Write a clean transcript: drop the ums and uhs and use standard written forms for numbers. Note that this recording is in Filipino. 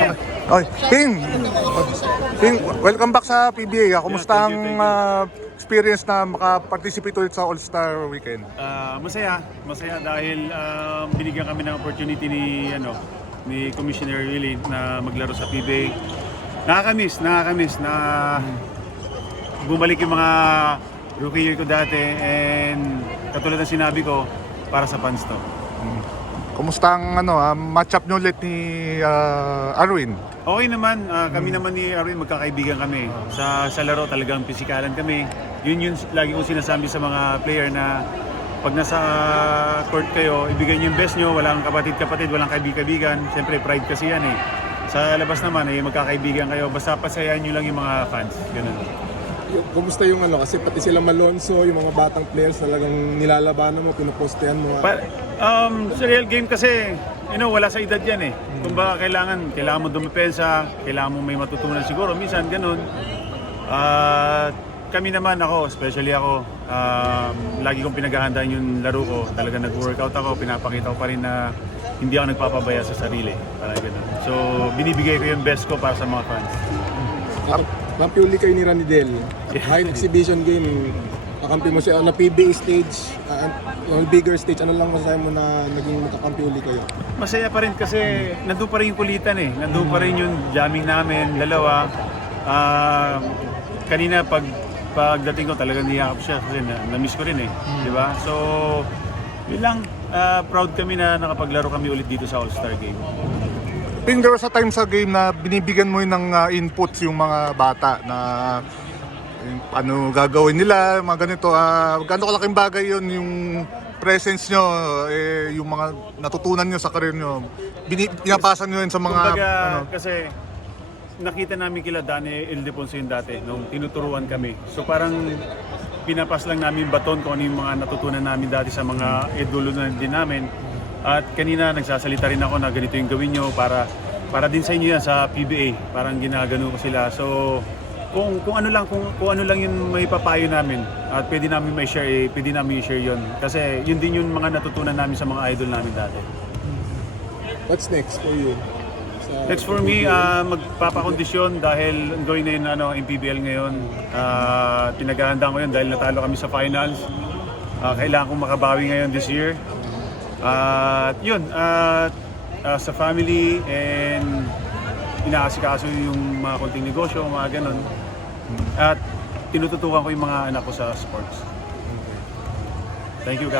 Oy, Ping, welcome back sa PBA. Kumusta ang experience na maka-participate ulit sa All-Star Weekend? Masaya dahil binigyan kami ng opportunity ni Commissioner Willie na maglaro sa PBA. Nakakamiss na bumalik yung mga rookie year ko dati, and katulad ng sinabi ko, para sa fans to. Kumusta ang match-up nyo ulit ni Arwin? Okay naman, kami naman ni Arwin magkakaibigan kami. Sa laro talagang pisikalan kami. Yun lagi kong sinasabi sa mga player na pag nasa court kayo, ibigay niyo yung best nyo, walang kapatid-kapatid, walang kaibigan. Siyempre pride kasi yan eh. Sa labas naman magkakaibigan kayo, basta pasayahan nyo lang yung mga fans. Ganun. Kumusta yung kasi pati sila Malonzo, yung mga batang players talagang nilalabanan mo, pinupostehan mo. Sa real game kasi, wala sa edad yan eh. Kumbaga kailangan mo dumepensa, kailangan mo may matutunan siguro. Minsan ganun. Kami naman especially ako, lagi kong pinaghahandaan yung laro ko. Talaga nag-workout ako, pinapakita ko pa rin na hindi ako nagpapabaya sa sarili. Parang ganun. So, binibigay ko yung best ko para sa mga fans. Kampiuli kayo ni Ranidel. High exhibition game. Kakampi mo siya na PBA stage, on bigger stage. Ano lang masasabi mo na naging magkakampiuli kayo? Masaya pa rin kasi nandun pa rin yung kulitan eh. Nandun pa rin yung jamming namin, dalawa. Kanina pagdating ko talagang niyakap siya kasi na-miss ko rin eh. Diba? So, yun lang. Proud kami na nakapaglaro kami ulit dito sa All-Star Game. Ping, there was a time sa game na binibigyan mo yun ng inputs yung mga bata na ano gagawin nila, mga ganito. Gaano kalaking bagay yun yung presence nyo, yung mga natutunan nyo sa career nyo, pinapasa nyo yun sa mga... Kasi nakita namin kila Dani Ildefonso yung dati nung tinuturuan kami. So parang pinapas lang namin baton kung ano yung mga natutunan namin dati sa mga idolo na din namin. At kanina nagsasalita rin ako na ganito yung gawin nyo para din sa inyo yan sa PBA. Parang ginagano ko sila. So kung ano lang yung may papayo namin at pwede namin i-share, pwede namin i-share yun. Kasi yun din yung mga natutunan namin sa mga idol namin dati. What's next for you? Next for me, magpapakondisyon dahil going na yung PBL ngayon. Pinaghahandaan ko yun dahil natalo kami sa finals. Kailangan kong makabawi ngayon this year. Sa family and inaasikaso yung mga konting negosyo, mga ganon. At tinututukan ko yung mga anak ko sa sports. Thank you guys.